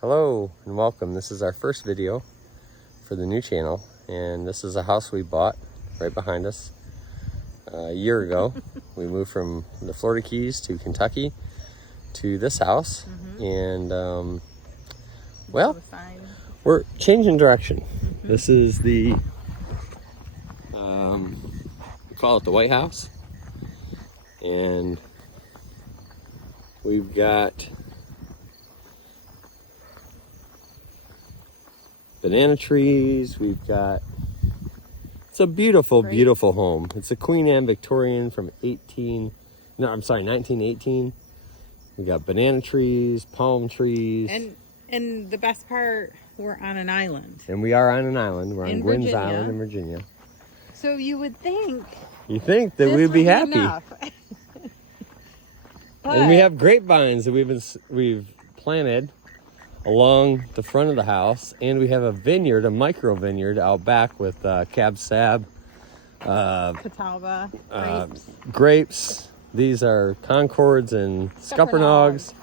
Hello and welcome. This is our first video for the new channel, and this is a house we bought right behind us a year ago. We moved from the Florida Keys to Kentucky to this house, and well, we're changing direction. This is the we call it the White House, and we've got banana trees. We've got, it's a beautiful, beautiful home. It's a Queen Anne Victorian from 1918. We got banana trees, palm trees. And the best part, we're on an island. And we are on an island. We're on In Gwynn's Virginia. Island in Virginia. So you would think that this we'd be would happy. enough. And we have grapevines that we've planted along the front of the house, and we have a vineyard, a micro vineyard out back with Cab Sab, Catawba, grapes. These are Concords and Scuppernongs.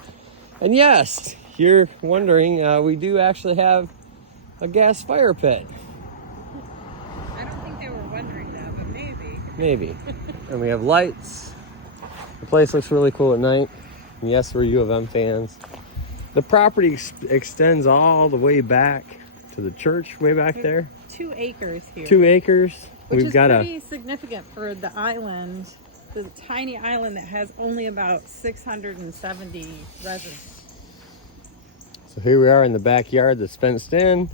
And yes, you're wondering, we do actually have a gas fire pit. I don't think they were wondering that, but maybe. Maybe. And we have lights. The place looks really cool at night. And yes, we're U of M fans. The property extends all the way back to the church way back there. 2 acres here. 2 acres. Which We've is got pretty significant for the island, the tiny island that has only about 670 residents. So here we are in the backyard that's fenced in.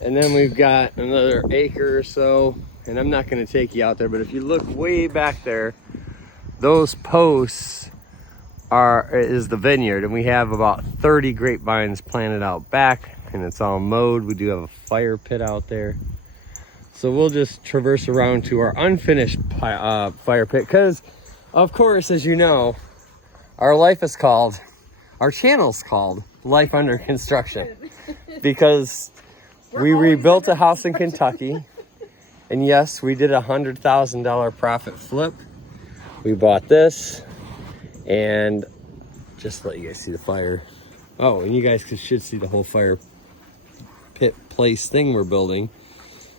And then we've got another acre or so. And I'm not going to take you out there, but if you look way back there, those posts is the vineyard, and we have about 30 grapevines planted out back, and it's all mowed. We do have a fire pit out there. So we'll just traverse around to our unfinished fire pit, because of course, as you know, our channel's called Life Under Construction, because we rebuilt a house in Kentucky, and yes, we did a $100,000 profit flip. We bought this, and just to let you guys see the fire. Oh, and you guys should see the whole fire pit place thing we're building.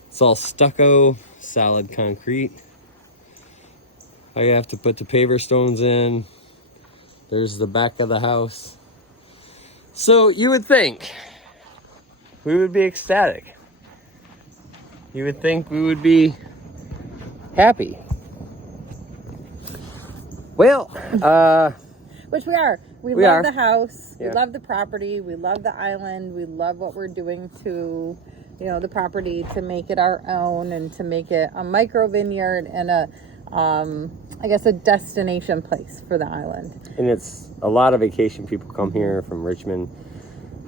It's all stucco, solid concrete. I have to put the paver stones in. There's the back of the house. So you would think we would be ecstatic. You would think we would be happy. Well, which we are. We love the house. Yeah. We love the property. We love the island. We love what we're doing to, the property to make it our own and to make it a micro vineyard and a destination place for the island. And it's a lot of vacation people come here from Richmond.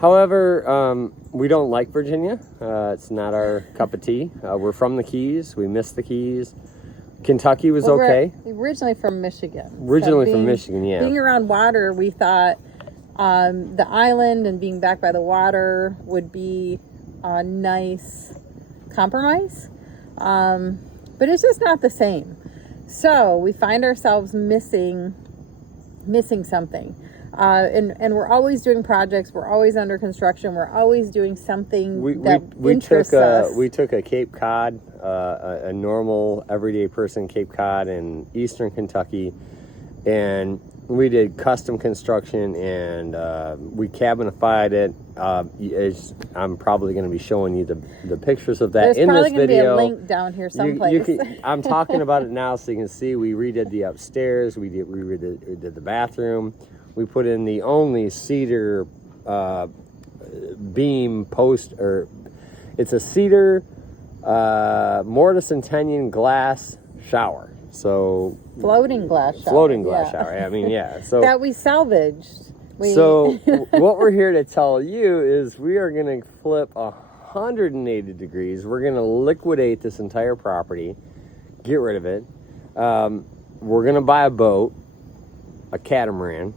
However, we don't like Virginia. It's not our cup of tea. We're from the Keys. We miss the Keys. Kentucky was okay. We're originally from Michigan. From Michigan, yeah. Being around water, we thought the island and being back by the water would be a nice compromise. But it's just not the same. So we find ourselves missing something. And we're always doing projects. We're always under construction. We're always doing something that interests us. We took a Cape Cod, a normal everyday person Cape Cod in eastern Kentucky, and we did custom construction, and we cabinified it. I'm probably going to be showing you the pictures of that in this video. There's probably going to be a link down here someplace. I'm talking about it now so you can see. We redid the upstairs. We redid the bathroom. We put in the only cedar beam post, or it's a cedar mortise and tenon glass shower. So floating glass shower. I mean, yeah. So that we salvaged. So what we're here to tell you is we are going to flip 180 degrees. We're going to liquidate this entire property, get rid of it. We're going to buy a boat, a catamaran,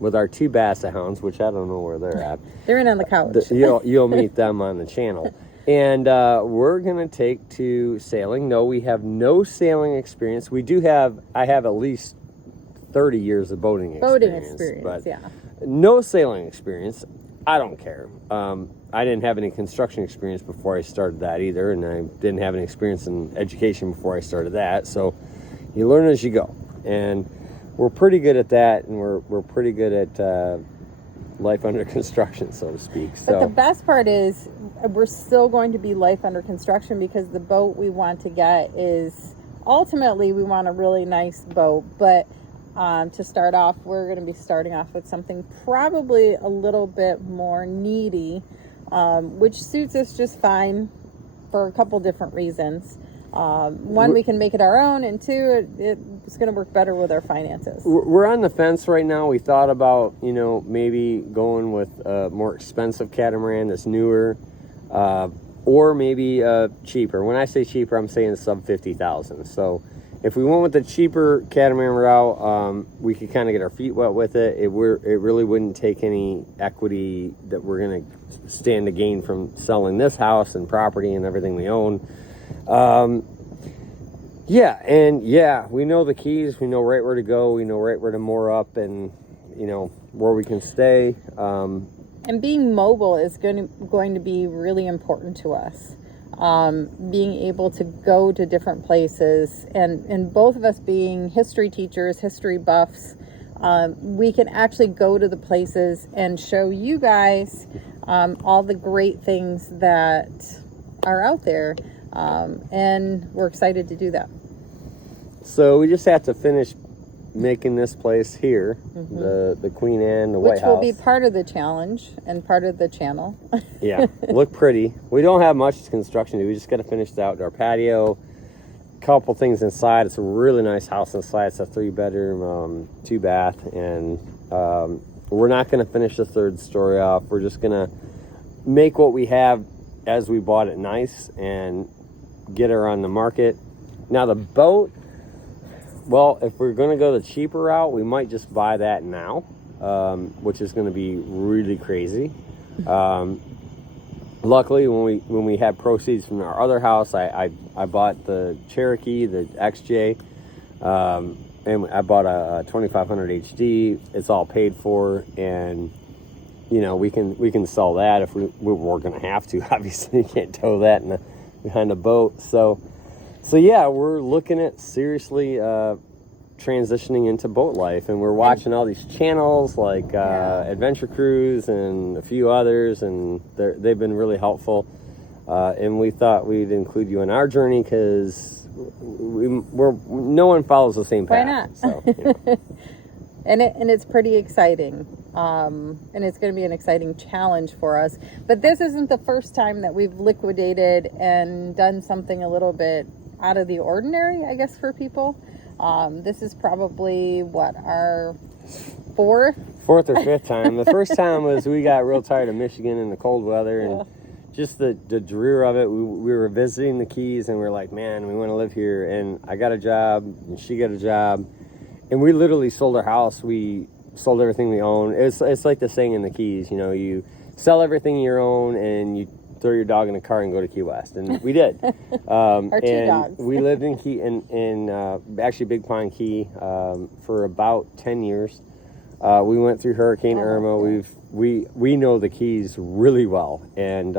with our 2 Basset Hounds, which I don't know where they're at. They're in on the couch. You'll meet them on the channel. And we're going to take to sailing. No, we have no sailing experience. I have at least 30 years of boating experience. But no sailing experience. I don't care. I didn't have any construction experience before I started that either, and I didn't have any experience in education before I started that. So you learn as you go, and we're pretty good at that, and we're pretty good at life under construction, so to speak. So but the best part is we're still going to be life under construction, because the boat we want to get is ultimately we want a really nice boat, but to start off, we're going to be starting off with something probably a little bit more needy, which suits us just fine for a couple different reasons. One, we can make it our own, and two, it's going to work better with our finances. We're on the fence right now. We thought about, maybe going with a more expensive catamaran that's newer, or maybe cheaper. When I say cheaper, I'm saying sub 50,000. So if we went with the cheaper catamaran route, we could kind of get our feet wet with it. It really wouldn't take any equity that we're going to stand to gain from selling this house and property and everything we own. We know the keys. We know right where to go. We know right where to moor up, and where we can stay. And being mobile is going to be really important to us. Being able to go to different places, and both of us being history teachers, history buffs, we can actually go to the places and show you guys all the great things that are out there, and we're excited to do that. So we just have to finish making this place here, the Queen Anne, the White House. Which will be part of the challenge and part of the channel. Yeah, look pretty. We don't have much construction to do. We just got to finish the outdoor patio, a couple things inside. It's a really nice house inside. It's a 3-bedroom, 2-bath, and we're not going to finish the 3rd story off. We're just going to make what we have as we bought it nice and get her on the market. Now the boat, well, if we're going to go the cheaper route, we might just buy that now, which is going to be really crazy. Luckily, when we had proceeds from our other house, I bought the Cherokee, the XJ, and I bought a 2500 HD. It's all paid for, and we can sell that if we're going to have to. Obviously, you can't tow that behind a boat. So yeah, we're looking at seriously transitioning into boat life, and we're watching all these channels like Adventure Cruise and a few others, and they've been really helpful. And we thought we'd include you in our journey because no one follows the same path. Why not? So, and it's pretty exciting. And it's going to be an exciting challenge for us. But this isn't the first time that we've liquidated and done something a little bit out of the ordinary, I guess, for people. This is probably our 4th or 5th time. The first time was we got real tired of Michigan in the cold weather and just the drear of it. We were visiting the Keys, and we were like, man, we want to live here. And I got a job, and she got a job, and we literally sold our house. We sold everything we own. It's like the saying in the Keys, you sell everything you own and you throw your dog in a car and go to Key West, and we did. Our 2 dogs. We lived in Key actually Big Pond Key for about 10 years. We went through Hurricane Irma. We know the Keys really well, and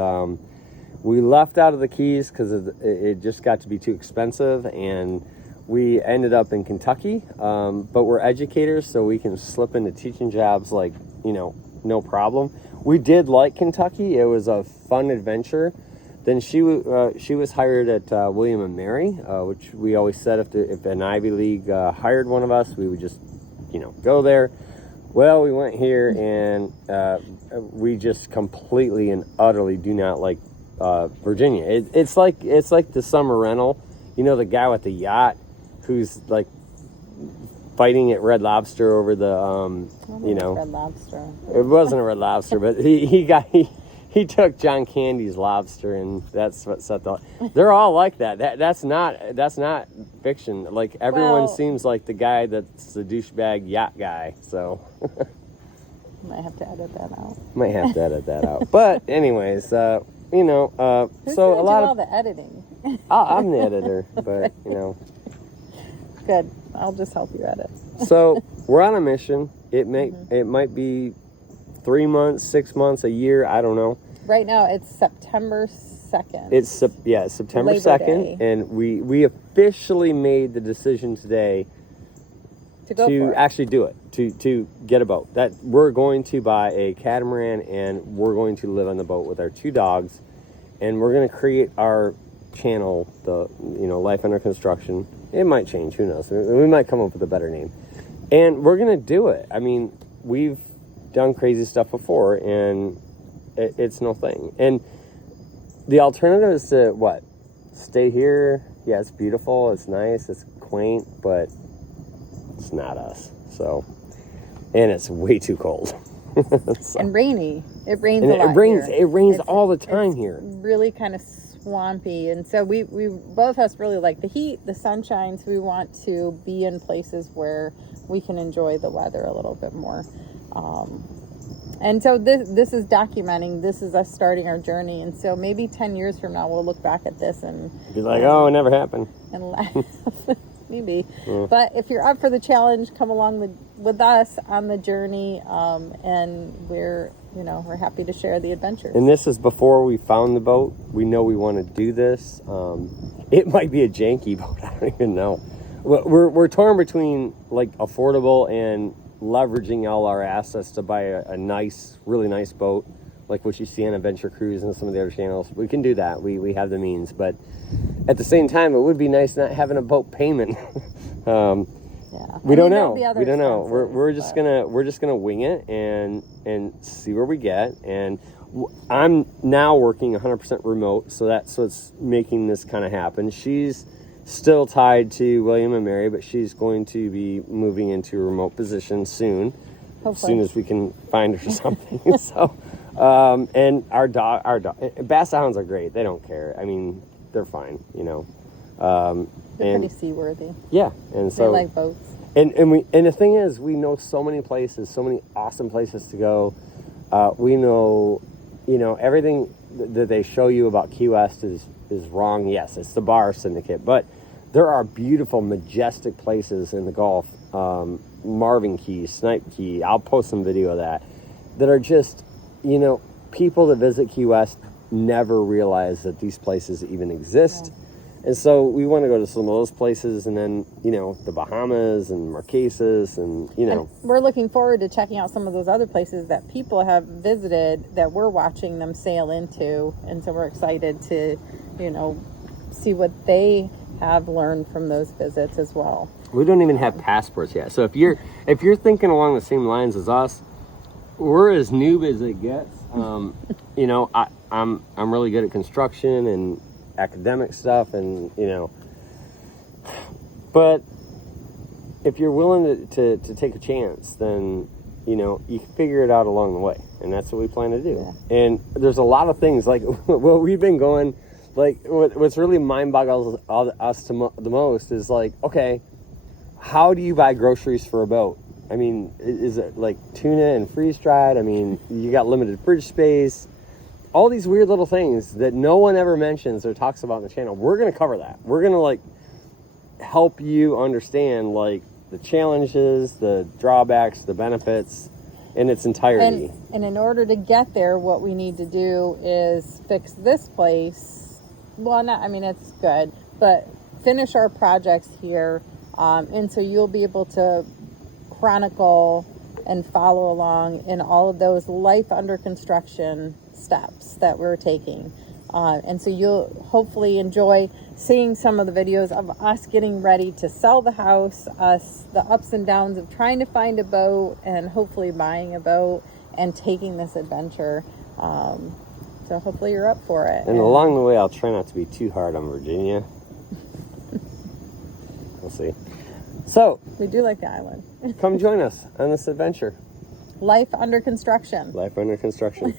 we left out of the Keys because it just got to be too expensive, and we ended up in Kentucky. But we're educators, so we can slip into teaching jobs like no problem. We did like Kentucky. It was a fun adventure. Then she was hired at William and Mary, which we always said if an Ivy League hired one of us, we would just go there. Well, we went here, and we just completely and utterly do not like Virginia. It's like the summer rental. The guy with the yacht who's like fighting at Red Lobster over the Red Lobster. It wasn't a Red Lobster, but he took John Candy's lobster, and that's what set the. They're all like that. That's not fiction. Like everyone seems like the guy that's the douchebag yacht guy. So might have to edit that out. But anyways, Who's so a lot of all the editing. I'm the editor, but Good. I'll just help you edit. So we're on a mission. It might be 3 months, 6 months, a year, I don't know. Right now it's September 2nd. It's September Labor 2nd, Day. and we officially made the decision today to go for it. actually do it, to get a boat. That we're going to buy a catamaran, and we're going to live on the boat with our 2 dogs, and we're going to create our channel, the Life Under Construction. It might change, who knows? We might come up with a better name, and we're going to do it. I mean, we've done crazy stuff before, and it's no thing. And the alternative is to what? Stay here. Yeah, it's beautiful, it's nice, it's quaint, but it's not us. So, and it's way too cold. So, and rainy. It rains and a lot. it rains all the time here. Really kind of swampy, and so we both of us really like the heat, the sunshine, so we want to be in places where we can enjoy the weather a little bit more. And so this is documenting, this is us starting our journey, and so maybe 10 years from now we'll look back at this and be like, oh, it never happened, and laugh. Maybe. Yeah. But if you're up for the challenge, come along with us on the journey, and we're happy to share the adventures. And this is before we found the boat. We know we want to do this. It might be a janky boat, I don't even know. We're torn between like affordable and leveraging all our assets to buy a nice, really nice boat, like what you see on Adventure Cruise and some of the other channels. We can do that. We have the means, but at the same time, it would be nice not having a boat payment. We don't know. We're just gonna wing it and see where we get. And I'm now working 100% remote, so that's what's making this kind of happen. She's still tied to William and Mary, but she's going to be moving into a remote position soon. Hopefully. As soon as we can find her something. So, and our dog, Basset Hounds are great. They don't care. I mean, they're fine, They're pretty seaworthy. Yeah, and so they like boats. And the thing is, we know so many places, so many awesome places to go. We know, everything that they show you about Key West is wrong. Yes, it's the bar syndicate, but there are beautiful, majestic places in the Gulf. Marvin Key, Snipe Key. I'll post some video of that are just, people that visit Key West never realize that these places even exist. Yeah. And so we want to go to some of those places, and then, the Bahamas and Marquesas and. And we're looking forward to checking out some of those other places that people have visited that we're watching them sail into. And so we're excited to, see what they have learned from those visits as well. We don't even have passports yet. So if you're thinking along the same lines as us, we're as noob as it gets. I'm really good at construction and academic stuff, and but if you're willing to take a chance, then you can figure it out along the way, and that's what we plan to do. Yeah. And there's a lot of things like what we've been going, like what's really mind boggles us the most is like, okay, how do you buy groceries for a boat? I mean, is it like tuna and freeze dried? I mean, you got limited fridge space. All these weird little things that no one ever mentions or talks about on the channel. We're going to cover that. We're going to help you understand the challenges, the drawbacks, the benefits in its entirety. And in order to get there, what we need to do is fix this place. Well, it's good, but finish our projects here. And so you'll be able to chronicle and follow along in all of those life under construction steps that we're taking, and so you'll hopefully enjoy seeing some of the videos of us getting ready to sell the house, the ups and downs of trying to find a boat and hopefully buying a boat and taking this adventure. So hopefully you're up for it. And along the way, I'll try not to be too hard on Virginia. We'll see. So we do like the island. Come join us on this adventure. Life under construction. Life under construction.